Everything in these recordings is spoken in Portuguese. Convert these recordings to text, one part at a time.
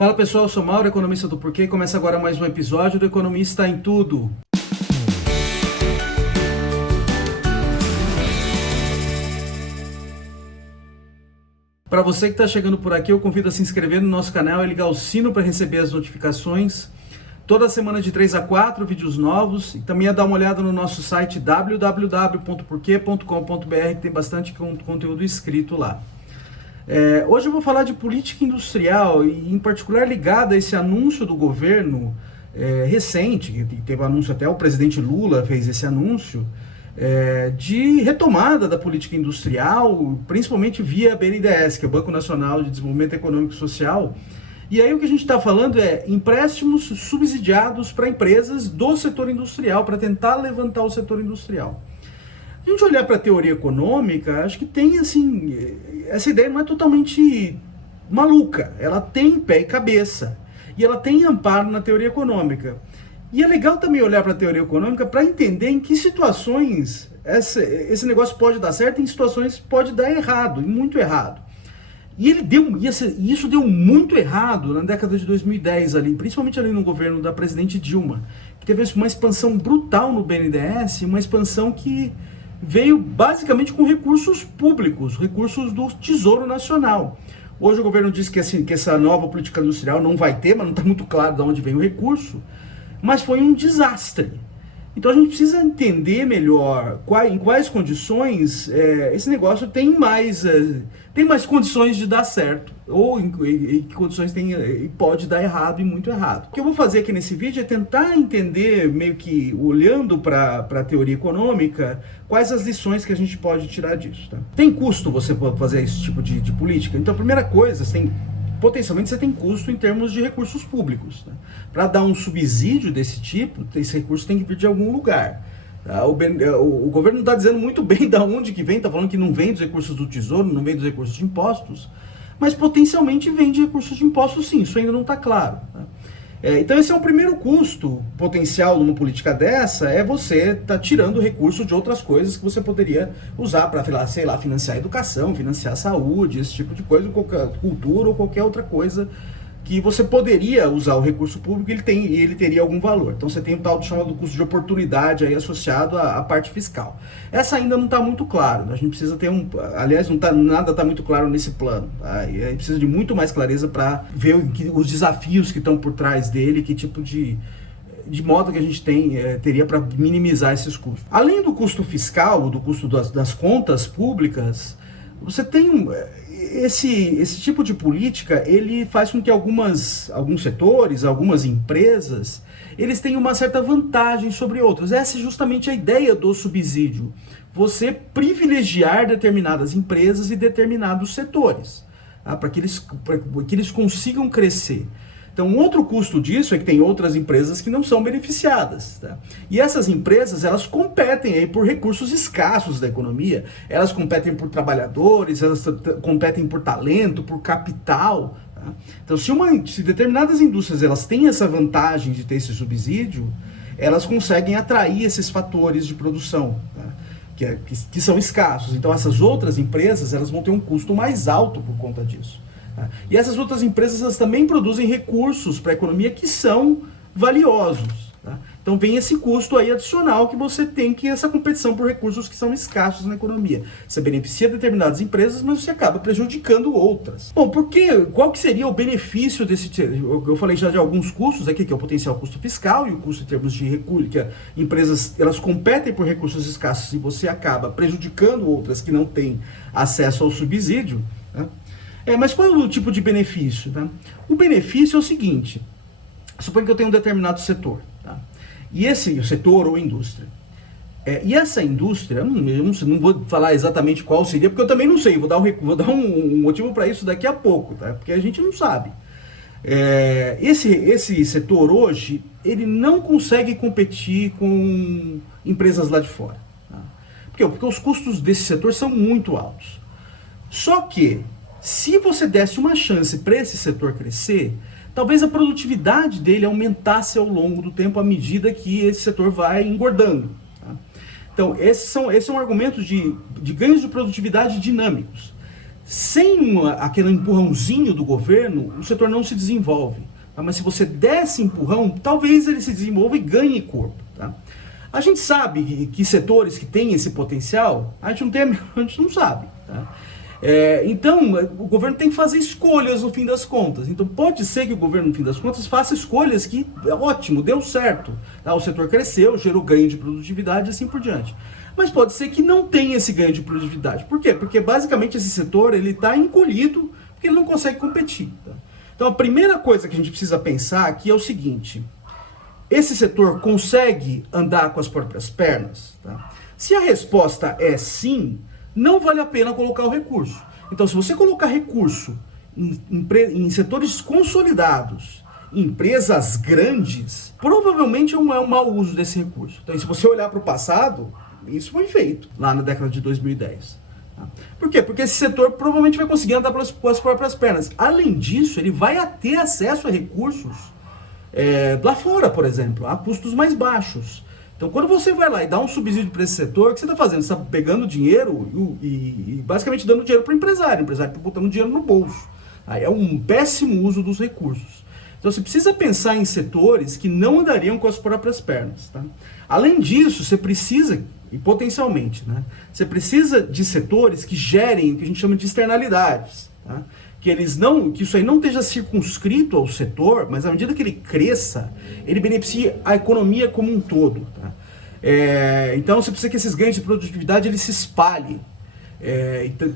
Fala pessoal, eu sou Mauro, economista do Porquê. Começa agora mais um episódio do Economista em Tudo. Para você que está chegando por aqui, eu convido a se inscrever no nosso canal e ligar o sino para receber as notificações. Toda semana de 3 a 4 vídeos novos, e também a dar uma olhada no nosso site www.porquê.com.br, que tem bastante conteúdo escrito lá. Hoje eu vou falar de política industrial e em particular ligada a esse anúncio do governo recente, que teve anúncio, até o presidente Lula fez esse anúncio, de retomada da política industrial, principalmente via BNDES, que é o Banco Nacional de Desenvolvimento Econômico e Social. E aí o que a gente está falando é empréstimos subsidiados para empresas do setor industrial, para tentar levantar o setor industrial. Se a gente olhar para a teoria econômica, acho que tem assim, essa ideia não é totalmente maluca, ela tem pé e cabeça, e ela tem amparo na teoria econômica. E é legal também olhar para a teoria econômica para entender em que situações esse negócio pode dar certo e em situações pode dar errado, e muito errado. E isso deu muito errado na década de 2010, principalmente ali no governo da presidente Dilma, que teve uma expansão brutal no BNDES, uma expansão que veio basicamente com recursos públicos, recursos do Tesouro Nacional. Hoje o governo diz que essa nova política industrial não vai ter, mas não está muito claro de onde vem o recurso, mas foi um desastre. Então a gente precisa entender melhor em quais condições esse negócio tem mais condições de dar certo, ou em que condições pode dar errado e muito errado. O que eu vou fazer aqui nesse vídeo é tentar entender, meio que olhando para a teoria econômica, quais as lições que a gente pode tirar disso. Tá? Tem custo você fazer esse tipo de política? Então a primeira coisa, potencialmente você tem custo em termos de recursos públicos. Né? Para dar um subsídio desse tipo, esse recurso tem que vir de algum lugar. Tá? O governo não está dizendo muito bem de onde que vem, está falando que não vem dos recursos do Tesouro, não vem dos recursos de impostos, mas potencialmente vem de recursos de impostos sim, isso ainda não está claro. Tá? Então esse é o primeiro custo potencial numa política dessa, é você estar tirando recurso de outras coisas que você poderia usar para, sei lá, financiar a educação, financiar a saúde, esse tipo de coisa, cultura ou qualquer outra coisa que você poderia usar o recurso público e ele teria algum valor. Então você tem o tal chamado custo de oportunidade aí associado à parte fiscal. Essa ainda não está muito claro, a gente precisa ter aliás, nada está muito claro nesse plano. Tá? E aí precisa de muito mais clareza para ver os desafios que estão por trás dele, que tipo de modo que a gente teria para minimizar esses custos. Além do custo fiscal, do custo das contas públicas, você tem esse tipo de política, ele faz com que alguns setores, algumas empresas, eles tenham uma certa vantagem sobre outras. Essa é justamente a ideia do subsídio. Você privilegiar determinadas empresas e determinados setores, tá? Para que eles consigam crescer. Então, um outro custo disso é que tem outras empresas que não são beneficiadas. Tá? E essas empresas, elas competem aí por recursos escassos da economia, elas competem por trabalhadores, elas competem por talento, por capital. Tá? Então, se determinadas indústrias elas têm essa vantagem de ter esse subsídio, elas conseguem atrair esses fatores de produção, tá? que são escassos. Então, essas outras empresas elas vão ter um custo mais alto por conta disso. E essas outras empresas elas também produzem recursos para a economia que são valiosos. Tá? Então vem esse custo aí adicional que você tem, que essa competição por recursos que são escassos na economia. Você beneficia determinadas empresas, mas você acaba prejudicando outras. Bom, qual que seria o benefício desse? Eu falei já de alguns custos aqui, que é o potencial custo fiscal e o custo em termos de recurso, que empresas elas competem por recursos escassos e você acaba prejudicando outras que não têm acesso ao subsídio. Tá? Mas qual é o tipo de benefício? Tá? O benefício é o seguinte: suponha que eu tenho um determinado setor, tá? E esse setor ou indústria, e essa indústria, eu não vou falar exatamente qual seria, porque eu também não sei, vou dar um motivo para isso daqui a pouco, tá? Porque a gente não sabe. Esse setor hoje, ele não consegue competir com empresas lá de fora. Tá? Porque os custos desse setor são muito altos. Só que, se você desse uma chance para esse setor crescer, talvez a produtividade dele aumentasse ao longo do tempo à medida que esse setor vai engordando. Tá? Então, esses são argumentos de ganhos de produtividade dinâmicos. Sem aquele empurrãozinho do governo, o setor não se desenvolve. Tá? Mas se você der esse empurrão, talvez ele se desenvolva e ganhe corpo. Tá? A gente sabe que setores que têm esse potencial, a gente não sabe. Tá? Então, o governo tem que fazer escolhas no fim das contas. Então, pode ser que o governo, no fim das contas, faça escolhas que, ótimo, deu certo. Tá? O setor cresceu, gerou ganho de produtividade e assim por diante. Mas pode ser que não tenha esse ganho de produtividade. Por quê? Porque, basicamente, esse setor está encolhido porque ele não consegue competir. Tá? Então, a primeira coisa que a gente precisa pensar aqui é o seguinte: esse setor consegue andar com as próprias pernas? Tá? Se a resposta é sim, não vale a pena colocar o recurso. Então, se você colocar recurso em setores consolidados, em empresas grandes, provavelmente é um mau uso desse recurso. Então, se você olhar para o passado, isso foi feito lá na década de 2010. Tá? Por quê? Porque esse setor provavelmente vai conseguir andar com as próprias pernas. Além disso, ele vai ter acesso a recursos lá fora, por exemplo, a custos mais baixos. Então, quando você vai lá e dá um subsídio para esse setor, o que você está fazendo? Você está pegando dinheiro e basicamente dando dinheiro para o empresário está botando dinheiro no bolso. Aí é um péssimo uso dos recursos. Então, você precisa pensar em setores que não andariam com as próprias pernas. Tá? Além disso, você precisa, e potencialmente, né, você precisa de setores que gerem o que a gente chama de externalidades. Tá? Que isso aí não esteja circunscrito ao setor, mas à medida que ele cresça, ele beneficie a economia como um todo. Tá? Então você precisa que esses ganhos de produtividade eles se espalhem.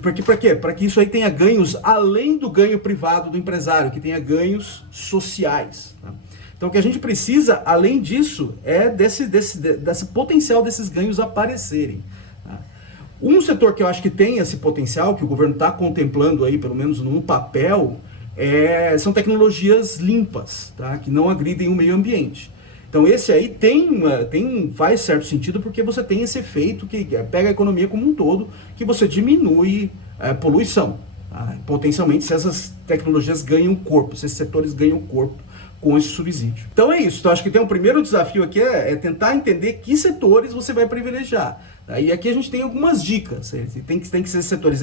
Para quê? Para que isso aí tenha ganhos além do ganho privado do empresário, que tenha ganhos sociais. Tá? Então o que a gente precisa, além disso, é desse potencial desses ganhos aparecerem. Tá? Um setor que eu acho que tem esse potencial, que o governo está contemplando aí, pelo menos no papel, são tecnologias limpas, tá? Que não agridem o meio ambiente. Então esse aí faz certo sentido porque você tem esse efeito que pega a economia como um todo, que você diminui a poluição. Tá? Potencialmente, se essas tecnologias ganham corpo, se esses setores ganham corpo com esse subsídio. Então é isso. Então acho que tem um primeiro desafio aqui é tentar entender que setores você vai privilegiar. E aqui a gente tem algumas dicas. Tem que ser setores,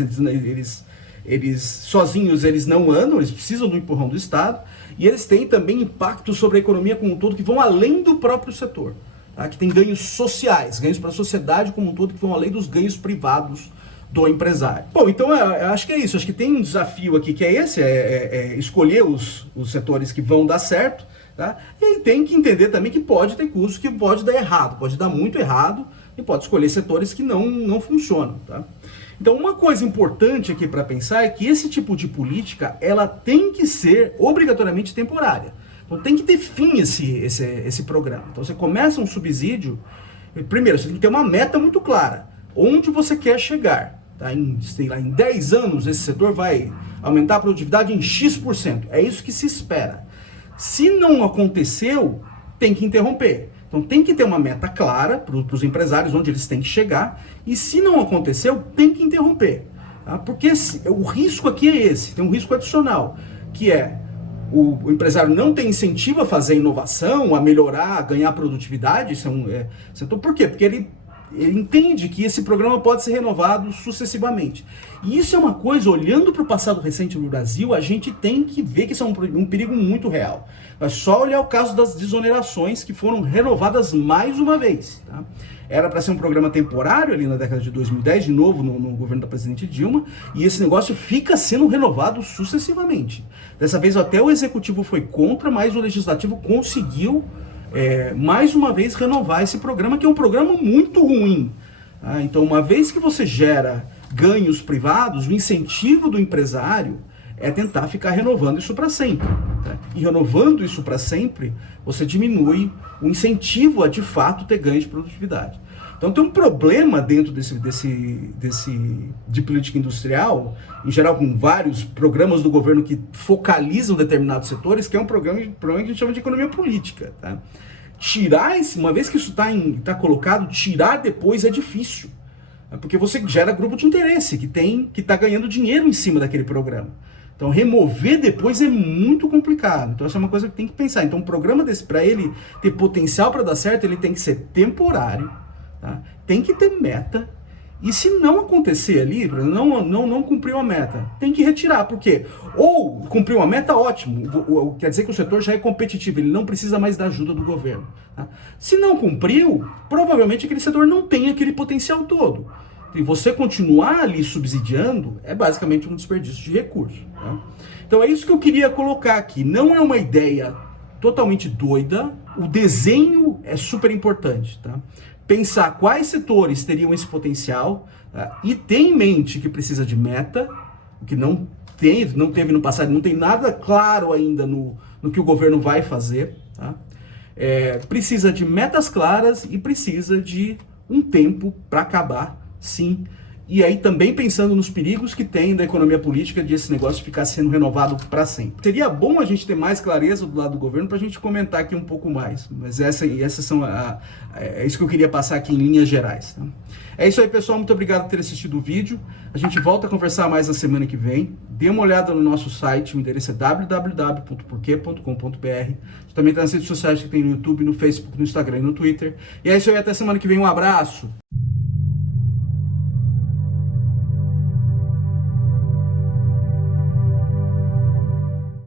eles sozinhos eles não andam, eles precisam do empurrão do Estado, e eles têm também impacto sobre a economia como um todo, que vão além do próprio setor. Tá? Que tem ganhos sociais, ganhos para a sociedade como um todo, que vão além dos ganhos privados do empresário. Bom, então eu acho que é isso. Acho que tem um desafio aqui que é esse, escolher os setores que vão dar certo, tá? E tem que entender também que pode ter custos que pode dar errado, pode dar muito errado, e pode escolher setores que não funcionam. Tá? Então, uma coisa importante aqui para pensar é que esse tipo de política, ela tem que ser obrigatoriamente temporária. Então, tem que ter fim esse programa. Então, você começa um subsídio, primeiro, você tem que ter uma meta muito clara. Onde você quer chegar? Tá? Em 10 anos, esse setor vai aumentar a produtividade em X%. É isso que se espera. Se não aconteceu, tem que interromper. Então tem que ter uma meta clara para os empresários, onde eles têm que chegar, e se não aconteceu, tem que interromper. Tá? Porque o risco aqui é esse, tem um risco adicional, que é o empresário não tem incentivo a fazer inovação, a melhorar, a ganhar produtividade. Então, por quê? Porque ele entende que esse programa pode ser renovado sucessivamente. E isso é uma coisa, olhando para o passado recente no Brasil, a gente tem que ver que isso é um perigo muito real. É só olhar o caso das desonerações que foram renovadas mais uma vez. Tá? Era para ser um programa temporário ali na década de 2010, de novo no governo da presidente Dilma, e esse negócio fica sendo renovado sucessivamente. Dessa vez até o executivo foi contra, mas o legislativo conseguiu mais uma vez renovar esse programa, que é um programa muito ruim. Tá? Então, uma vez que você gera ganhos privados, o incentivo do empresário é tentar ficar renovando isso para sempre. Tá? E renovando isso para sempre, você diminui o incentivo a de fato ter ganho de produtividade. Então tem um problema dentro de política industrial, em geral com vários programas do governo que focalizam determinados setores, que é um problema que a gente chama de economia política. Tá? Tirar uma vez que isso está colocado, tirar depois é difícil. Porque você gera grupo de interesse que está ganhando dinheiro em cima daquele programa. Então remover depois é muito complicado. Então essa é uma coisa que tem que pensar. Então um programa desse, para ele ter potencial para dar certo, ele tem que ser temporário. Tá? Tem que ter meta E se não acontecer ali, não cumpriu a meta, tem que retirar. Por quê? Ou cumpriu a meta, ótimo. Quer dizer que o setor já é competitivo, ele não precisa mais da ajuda do governo. Tá? Se não cumpriu, provavelmente aquele setor não tem aquele potencial todo. E você continuar ali subsidiando é basicamente um desperdício de recursos. Tá? Então é isso que eu queria colocar aqui. Não é uma ideia totalmente doida, o desenho é super importante. Tá? Pensar quais setores teriam esse potencial, e ter em mente que precisa de meta, o que não teve no passado, não tem nada claro ainda no que o governo vai fazer. Tá? Precisa de metas claras e precisa de um tempo para acabar, sim. E aí também pensando nos perigos que tem da economia política de esse negócio ficar sendo renovado para sempre. Seria bom a gente ter mais clareza do lado do governo para a gente comentar aqui um pouco mais. Mas essas são é isso que eu queria passar aqui em linhas gerais. Tá? É isso aí, pessoal. Muito obrigado por ter assistido o vídeo. A gente volta a conversar mais na semana que vem. Dê uma olhada no nosso site. O endereço é www.porquê.com.br. Também está nas redes sociais que tem no YouTube, no Facebook, no Instagram e no Twitter. E é isso aí. Até semana que vem. Um abraço.